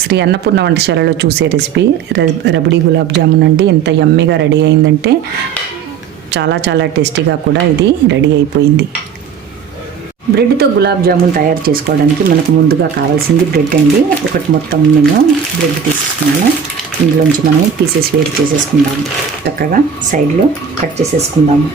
శ్రీ అన్నపూర్ణ వంటశాలలో చూసే రెసిపీ రబడీ గులాబ్ జామున్ అండి. ఎంత యమ్మీగా రెడీ అయిందంటే చాలా చాలా టేస్టీగా కూడా ఇది రెడీ అయిపోయింది. బ్రెడ్తో గులాబ్ జామున్ తయారు చేసుకోవడానికి మనకు ముందుగా కావాల్సింది బ్రెడ్ అండి. ఒకటి మొత్తం నేను బ్రెడ్ తీసుకున్నాను. ఇందులోంచి మనం పీసెస్ వేరు చేసేసుకుందాము. చక్కగా సైడ్లో కట్ చేసేసుకుందాము.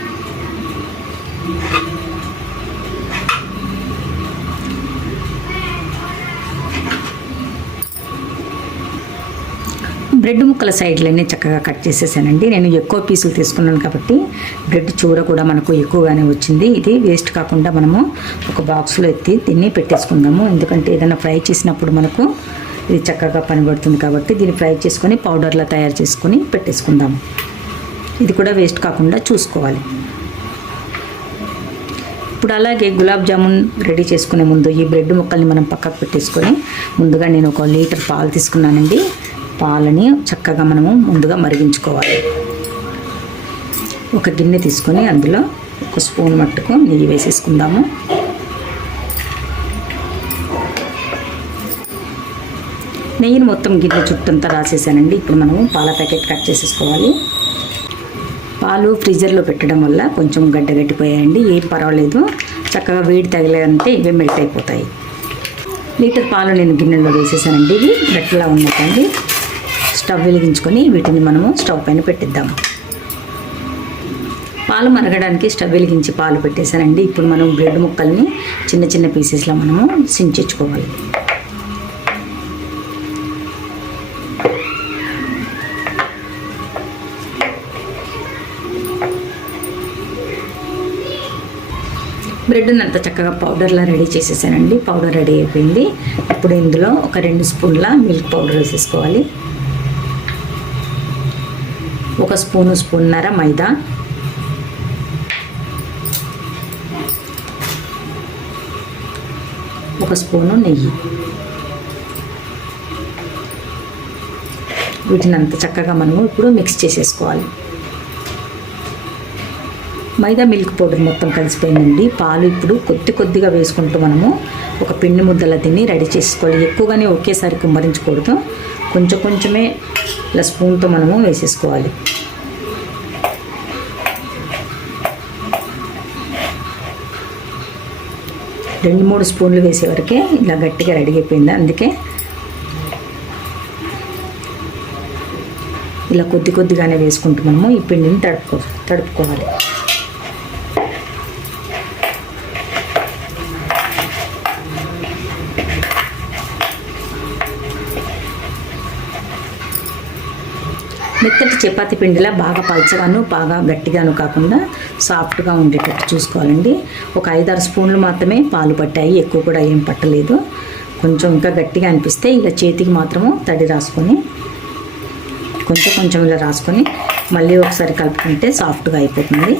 బ్రెడ్ ముక్కల సైడ్లన్నీ చక్కగా కట్ చేసేసానండి. నేను ఎక్కువ పీసులు తీసుకున్నాను కాబట్టి బ్రెడ్ చూర కూడా మనకు ఎక్కువగానే వచ్చింది. ఇది వేస్ట్ కాకుండా మనము ఒక బాక్స్లో ఎత్తి దీన్ని పెట్టేసుకుందాము. ఎందుకంటే ఏదైనా ఫ్రై చేసినప్పుడు మనకు ఇది చక్కగా పనిపడుతుంది కాబట్టి దీన్ని ఫ్రై చేసుకొని పౌడర్లా తయారు చేసుకొని పెట్టేసుకుందాము. ఇది కూడా వేస్ట్ కాకుండా చూసుకోవాలి. ఇప్పుడు అలాగే గులాబ్ జామున్ రెడీ చేసుకునే ముందు ఈ బ్రెడ్ ముక్కల్ని మనం పక్కకు పెట్టేసుకొని ముందుగా నేను 1 లీటర్ పాలు తీసుకున్నానండి. పాలని చక్కగా మనము ముందుగా మరిగించుకోవాలి. ఒక గిన్నె తీసుకొని అందులో 1 స్పూన్ మట్టుకు నెయ్యి వేసేసుకుందాము. నెయ్యిని మొత్తం గిన్నె చుట్టంతా రాసేసానండి. ఇప్పుడు మనము పాల ప్యాకెట్ కట్ చేసేసుకోవాలి. పాలు ఫ్రీజర్లో పెట్టడం వల్ల కొంచెం గడ్డగట్టిపోయాయండి. ఏం పర్వాలేదు, చక్కగా వేడి తగిలేదంటే ఇవే మెల్ట్ అయిపోతాయి. లీటర్ పాలు నేను గిన్నెలో వేసేసానండి. ఇవి గట్టిలా ఉన్నట్టండి. స్టవ్ వెలిగించుకొని వీటిని మనము స్టవ్ పైన పెట్టిద్దాము. పాలు మరగడానికి స్టవ్ వెలిగించి పాలు పెట్టేశానండి. ఇప్పుడు మనం బ్రెడ్ ముక్కల్ని చిన్న చిన్న పీసెస్లో మనము సించేసుకోవాలి. బ్రెడ్ని అంతా చక్కగా పౌడర్లా రెడీ చేసేసానండి. పౌడర్ రెడీ అయిపోయింది. ఇప్పుడు ఇందులో ఒక 2 స్పూన్ల మిల్క్ పౌడర్ వేసేసుకోవాలి. 1 స్పూన్నర మైదా, 1 స్పూను నెయ్యి. వీటిని అంత చక్కగా మనము ఇప్పుడు మిక్స్ చేసేసుకోవాలి. మైదా మిల్క్ పౌడర్ మొత్తం కలిసిపోయిందండి. పాలు ఇప్పుడు కొద్దిగా వేసుకుంటూ మనము ఒక పిండి ముద్దలా తిని రెడీ చేసుకోవాలి. ఎక్కువగానే ఒకేసారి కుమ్మరించకూడదు. కొంచెమే ఇలా స్పూన్తో మనము వేసేసుకోవాలి. 2-3 స్పూన్లు వేసే వరకే ఇలా గట్టిగా రెడీ అయిపోయింది. అందుకే ఇలా కొద్దిగానే వేసుకుంటూ మనము ఈ పిండిని తడుపుకోవాలి. మెత్తటి చపాతీ పిండిలా బాగా పల్చగాను బాగా గట్టిగాను కాకుండా సాఫ్ట్గా ఉండేటట్టు చూసుకోవాలండి. ఒక 5-6 స్పూన్లు మాత్రమే పాలు పట్టాయి, ఎక్కువ కూడా ఏం పట్టలేదు. కొంచెం ఇంకా గట్టిగా అనిపిస్తే ఇలా చేతికి మాత్రము తడి రాసుకొని కొంచెం ఇలా రాసుకొని మళ్ళీ ఒకసారి కలుపుకుంటే సాఫ్ట్గా అయిపోతుంది.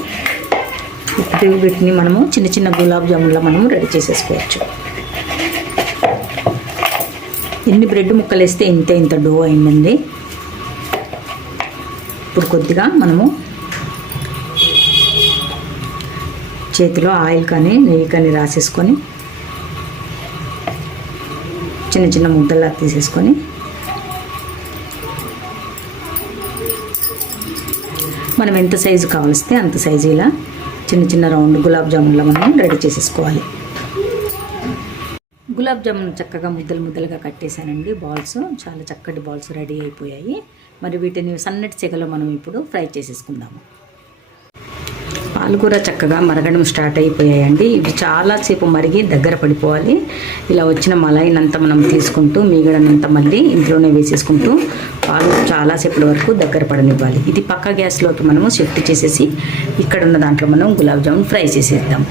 ఇప్పుడు వీటిని మనము చిన్న గులాబ్ జామున్లా మనము రెడీ చేసేసుకోవచ్చు. ఎన్ని బ్రెడ్ ముక్కలు వేస్తే ఇంత డో అయిందండి. ఇప్పుడు కొద్దిగా మనము చేతిలో ఆయిల్ కానీ నెయ్యి కానీ రాసేసుకొని చిన్న ముద్దలా తీసేసుకొని మనం ఎంత సైజు కావలిస్తే అంత సైజు ఇలా చిన్న రౌండ్ గులాబ్ జామున్లా మనం రెడీ చేసేసుకోవాలి. గులాబ్ జామున్ చక్కగా ముద్దలుగా కట్టేశానండి. బాల్స్ చాలా చక్కటి బాల్స్ రెడీ అయిపోయాయి. మరి వీటిని సన్నటి సెగలో మనం ఇప్పుడు ఫ్రై చేసేసుకుందాము. పాలకూర చక్కగా మరగడం స్టార్ట్ అయిపోయాయండి. ఇవి చాలాసేపు మరిగి దగ్గర పడిపోవాలి. ఇలా వచ్చిన మలాయినంతా మనం తీసుకుంటూ మిగడనంతా మళ్ళీ ఇందులోనే వేసేసుకుంటూ పాలు చాలాసేపటి వరకు దగ్గర పడనివ్వాలి. ఇది పక్క గ్యాస్లోకి మనము షిఫ్ట్ చేసేసి ఇక్కడ ఉన్న దాంట్లో మనం గులాబ్ జామున్ ఫ్రై చేసేద్దాం.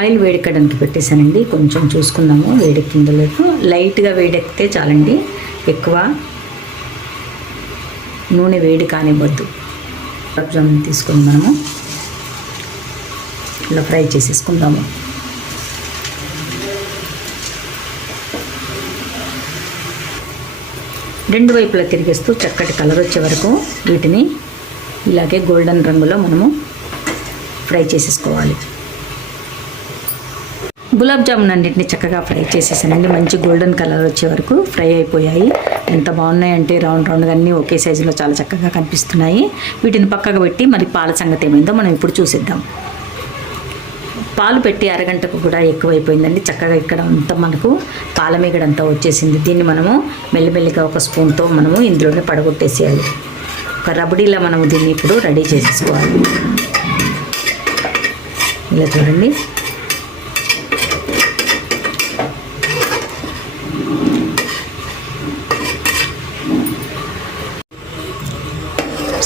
ఆయిల్ వేడెక్కడానికి పెట్టేశానండి. కొంచెం చూసుకుందాము వేడెక్కిందో లేదో. లైట్గా వేడెక్కితే చాలండి, ఎక్కువ నూనె వేడి కానివ్వద్దు. గులాబ్ జామున్ తీసుకొని మనము ఇలా ఫ్రై చేసేసుకుందాము. రెండు వైపులా తిరిగేస్తూ చక్కటి కలర్ వచ్చే వరకు వీటిని ఇలాగే గోల్డెన్ రంగులో మనము ఫ్రై చేసేసుకోవాలి. గులాబ్ జామున్ అన్నింటినీ చక్కగా ఫ్రై చేసేసానండి. మంచి గోల్డెన్ కలర్ వచ్చే వరకు ఫ్రై అయిపోయాయి. ఎంత బాగున్నాయంటే రౌండ్ రౌండ్గా అన్నీ ఒకే సైజులో చాలా చక్కగా కనిపిస్తున్నాయి. వీటిని పక్కకు పెట్టి మరి పాల సంగతి ఏమైందో మనం ఇప్పుడు చూసిద్దాం. పాలు పెట్టి అరగంటకు కూడా ఎక్కువైపోయిందండి. చక్కగా ఇక్కడ అంతా మనకు పాల మీగడంతా వచ్చేసింది. దీన్ని మనము మెల్లిమెల్లిగా ఒక స్పూన్తో మనము ఇందులోనే పడగొట్టేసేయాలి. ఒక రబడీలా మనము దీన్ని ఇప్పుడు రెడీ చేసేసుకోవాలి. ఇలా చూడండి.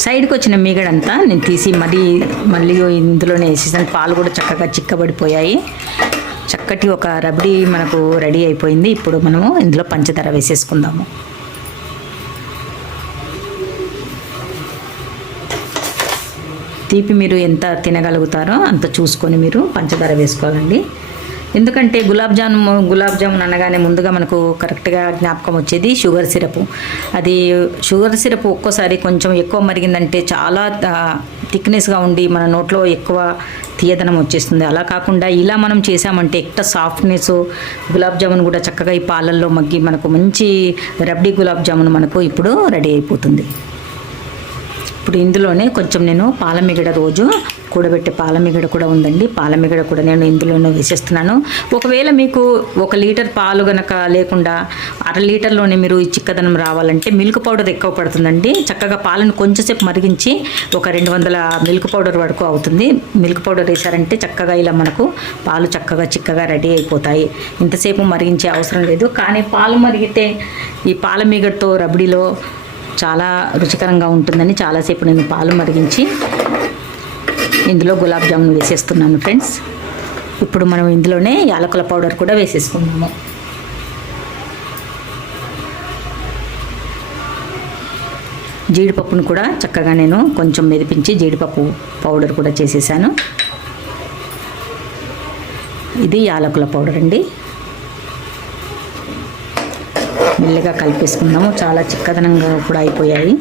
సైడ్కి వచ్చిన మీగడంతా నేను తీసి మళ్ళీ ఇందులోనే వేసేసాను. పాలు కూడా చక్కగా చిక్కబడిపోయాయి. చక్కటి ఒక రబడీ మనకు రెడీ అయిపోయింది. ఇప్పుడు మనము ఇందులో పంచదార వేసేసుకుందాము. తీపి మీరు ఎంత తినగలుగుతారో అంత చూసుకొని మీరు పంచదార వేసుకోవాలండి. ఎందుకంటే గులాబ్ జామున్ అనగానే ముందుగా మనకు కరెక్ట్గా జ్ఞాపకం వచ్చేది షుగర్ సిరప్. అది షుగర్ సిరప్ ఒక్కోసారి కొంచెం ఎక్కువ మరిగిందంటే చాలా థిక్నెస్గా ఉండి మన నోట్లో ఎక్కువ తీయదనం వచ్చేస్తుంది. అలా కాకుండా ఇలా మనం చేసామంటే ఎక్కువ సాఫ్ట్నెస్, గులాబ్ జామున్ కూడా చక్కగా ఈ పాలల్లో మగ్గి మనకు మంచి రబ్డీ గులాబ్ జామున్ మనకు ఇప్పుడు రెడీ అయిపోతుంది. ఇప్పుడు ఇందులోనే కొంచెం నేను పాలమిగడ రోజు కూడబెట్టే పాలమిగడ కూడా ఉందండి. పాలమిగడ కూడా నేను ఇందులోనే వేసేస్తున్నాను. ఒకవేళ మీకు 1 లీటర్ పాలు గనక లేకుండా 1/2 లీటర్లోనే మీరు ఈ చిక్కదనం రావాలంటే మిల్క్ పౌడర్ ఎక్కువ పడుతుందండి. చక్కగా పాలను కొంచెంసేపు మరిగించి ఒక 200 మిల్క్ పౌడర్ వరకు అవుతుంది. మిల్క్ పౌడర్ వేసారంటే చక్కగా ఇలా మనకు పాలు చక్కగా చిక్కగా రెడీ అయిపోతాయి. ఇంతసేపు మరిగించే అవసరం లేదు. కానీ పాలు మరిగితే ఈ పాలమిగడతో రబడీలో చాలా రుచికరంగా ఉంటుందని చాలాసేపు నేను పాలు మరిగించి ఇందులో గులాబ్ జామున్ వేసేస్తున్నాను ఫ్రెండ్స్. ఇప్పుడు మనం ఇందులోనే యాలకుల పౌడర్ కూడా వేసేసుకున్నాము. జీడిపప్పును కూడా చక్కగా నేను కొంచెం మెదిపించి జీడిపప్పు పౌడర్ కూడా చేసేసాను. ఇది యాలకుల పౌడర్ అండి. మెల్లగా కలిపేసుకుందాము. చాలా చిక్కదనంగా కూడా అయిపోయాయి.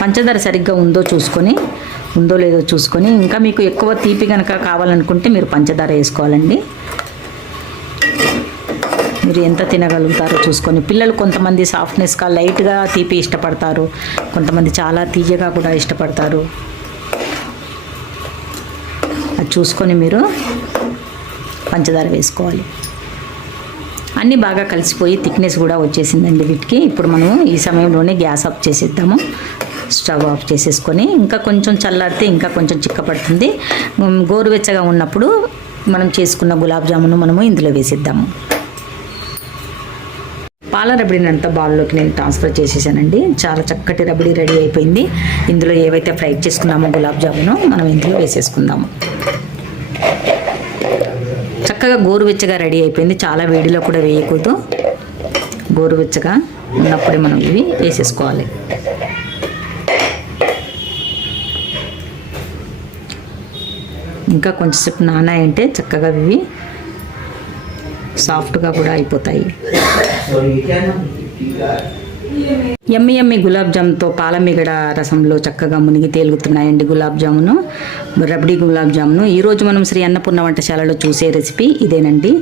పంచదార సరిగ్గా ఉందో లేదో చూసుకొని ఇంకా మీకు ఎక్కువ తీపి కనుక కావాలనుకుంటే మీరు పంచదార వేసుకోవాలండి. మీరు ఎంత తినగలుగుతారో చూసుకొని. పిల్లలు కొంతమంది సాఫ్ట్నెస్గా లైట్గా తీపి ఇష్టపడతారు, కొంతమంది చాలా తీయగా కూడా ఇష్టపడతారు. అది చూసుకొని మీరు పంచదార వేసుకోవాలి. అన్నీ బాగా కలిసిపోయి థిక్నెస్ కూడా వచ్చేసిందండి వీటికి. ఇప్పుడు మనం ఈ సమయంలోనే గ్యాస్ ఆఫ్ చేసేద్దాము. స్టవ్ ఆఫ్ చేసేసుకొని ఇంకా కొంచెం చల్లారితే ఇంకా కొంచెం చిక్కపడుతుంది. గోరువెచ్చగా ఉన్నప్పుడు మనం చేసుకున్న గులాబ్ జామును మనము ఇందులో వేసేద్దాము. పాల రబడీని అంతా బౌల్లోకి నేను ట్రాన్స్ఫర్ చేసేసానండి. చాలా చక్కటి రబడీ రెడీ అయిపోయింది. ఇందులో ఏవైతే ఫ్రై చేసుకున్నామో గులాబ్ జామును మనం ఇందులో వేసేసుకుందాము. చక్కగా గోరువెచ్చగా రెడీ అయిపోయింది. చాలా వేడిలో కూడా వేయకూడదు. గోరువెచ్చగా ఉన్నప్పుడే మనం ఇవి వేసేసుకోవాలి. ఇంకా కొంచెంసేపు నానాయంటే చక్కగా ఇవి సాఫ్ట్గా కూడా అయిపోతాయి. యమ్మి గులాబ్ జామున్తో పాలమిగడ రసంలో చక్కగా మునిగి తేలుగుతున్నాయండి గులాబ్ జామును, రబడీ గులాబ్ జామును. ఈరోజు మనం శ్రీ అన్నపూర్ణ వంటశాలలో చూసే రెసిపీ ఇదేనండి.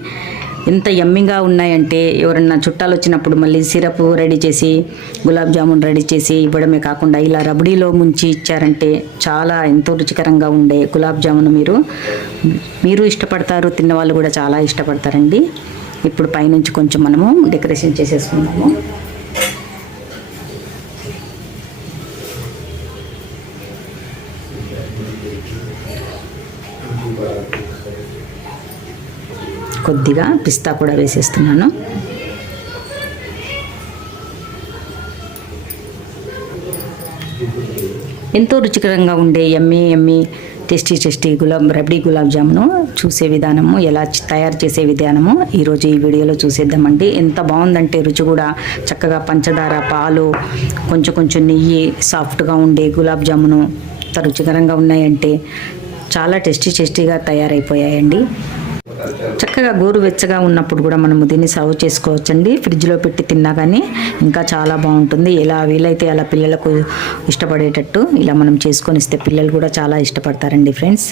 ఎంత యమ్మిగా ఉన్నాయంటే ఎవరన్నా చుట్టాలు వచ్చినప్పుడు మళ్ళీ సిరప్ రెడీ చేసి గులాబ్ జామున్ రెడీ చేసి ఇవ్వడమే కాకుండా ఇలా రబడీలో ముంచి ఇచ్చారంటే చాలా ఎంతో రుచికరంగా ఉండే గులాబ్ జామున్ మీరు ఇష్టపడతారు, తిన్నవాళ్ళు కూడా చాలా ఇష్టపడతారండి. ఇప్పుడు పైనుంచి కొంచెం మనము డెకరేషన్ చేసేసుకున్నాము. కొద్దిగా పిస్తా కూడా వేసేస్తున్నాను. ఎంతో రుచికరంగా ఉండే యమ్మీ టేస్టీ రబడీ గులాబ్ జామును చూసే విధానము, ఎలా తయారు చేసే విధానము ఈరోజు ఈ వీడియోలో చూసేద్దామండి. ఎంత బాగుందంటే రుచి కూడా చక్కగా పంచదార, పాలు, కొంచెం నెయ్యి, సాఫ్ట్గా ఉండే గులాబ్ జామును ఎంత రుచికరంగా ఉన్నాయంటే చాలా టేస్టీగా తయారైపోయాయండి. చక్కగా గోరువెచ్చగా ఉన్నప్పుడు కూడా మనము దీన్ని సర్వ్ చేసుకోవచ్చండి. ఫ్రిడ్జ్లో పెట్టి తిన్నా కానీ ఇంకా చాలా బాగుంటుంది. ఎలా వీలైతే అలా పిల్లలకు ఇష్టపడేటట్టు ఇలా మనం చేసుకొని ఇస్తే పిల్లలు కూడా చాలా ఇష్టపడతారండి ఫ్రెండ్స్.